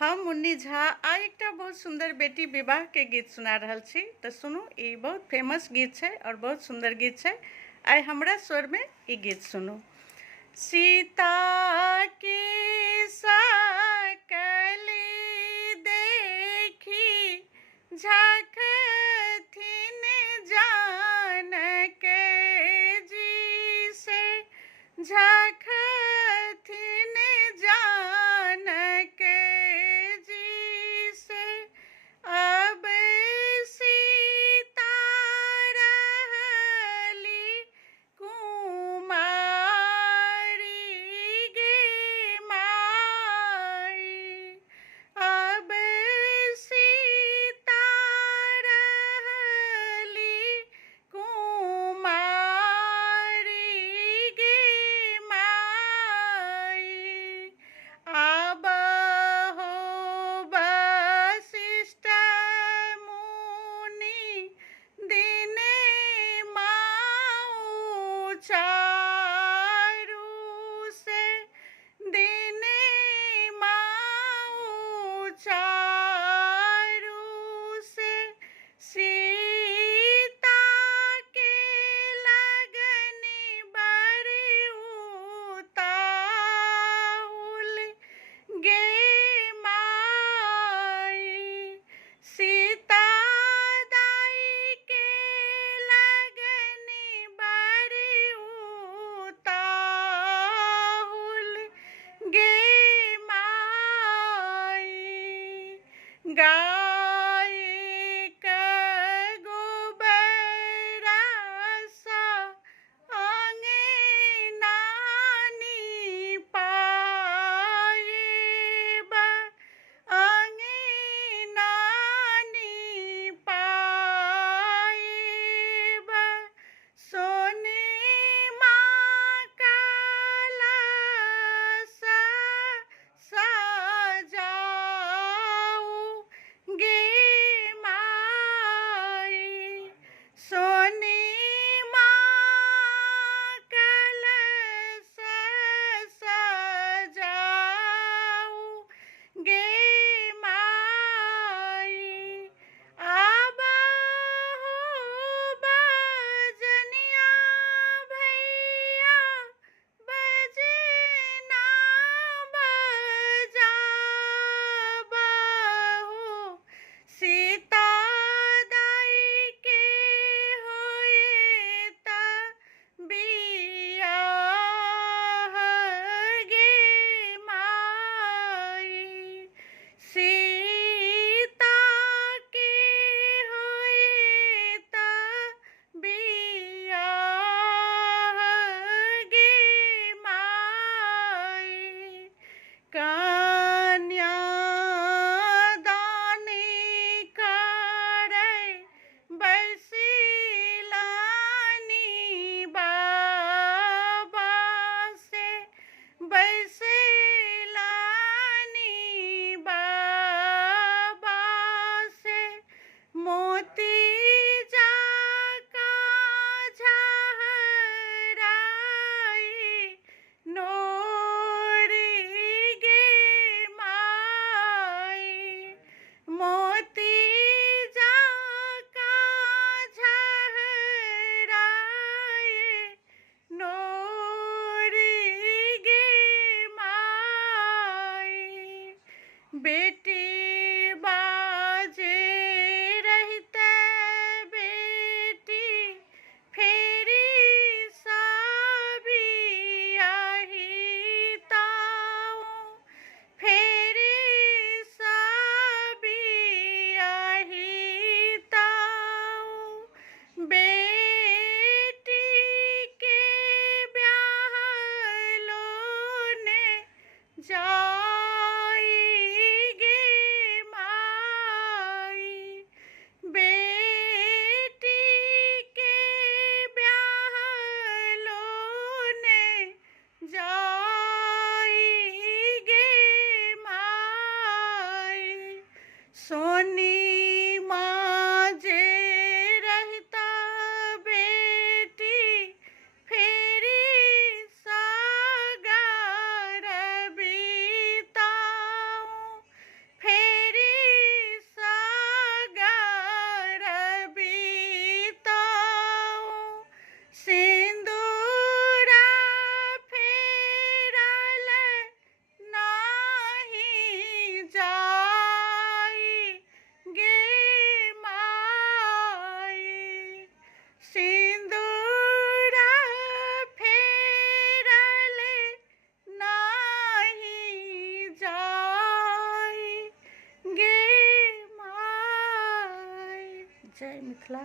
हम मुन्नी झा आ एकटा बहुत सुंदर बेटी विवाह के गीत सुना रहल छी। तो सुनू, ई बहुत फेमस गीत छै और बहुत सुंदर गीत छै। आइ हमरा स्वर में ई गीत सुनू। सीता के सकली देखी झखथिन जानक जी से, झखथिन जानक जी से। अब सीता रहली कुमारी गे माई, अब सीता रहली कुमारी गे माई। आब हो वशिष्ठ मुनि दिने माऊ चारू से, दिने माऊ चारू से। सीता के लगनी बड़ी उताहुल गे माई, सीता दाई के लगनी बड़ी उताहुल गे माई। गाय के गोबरा सा अंगना नीपायब, अंगना नीपायब। सोने माँ कलश सजाऊ गे माई, सोने माँ कलश सजाऊ गे माई। आब हो बजनिया भैया बजना बजाबहु, सीता दाई के होए त बियाह गे माई, सीता के होए त बियाह गे माई। कन्यादानी करै बैसिलानी बाबा से, बैसिलानी बाबा से। मोती जाका झहराई नोरी गे माई, मोती जाका झहराई नोरी गे माई। बेटी बाजे रहिते बेटी फेरी सबियाहिताऊ, फेरी सबियाहिताऊ। बेटी के ब्याहलो ने जाई गे जय मिथिला।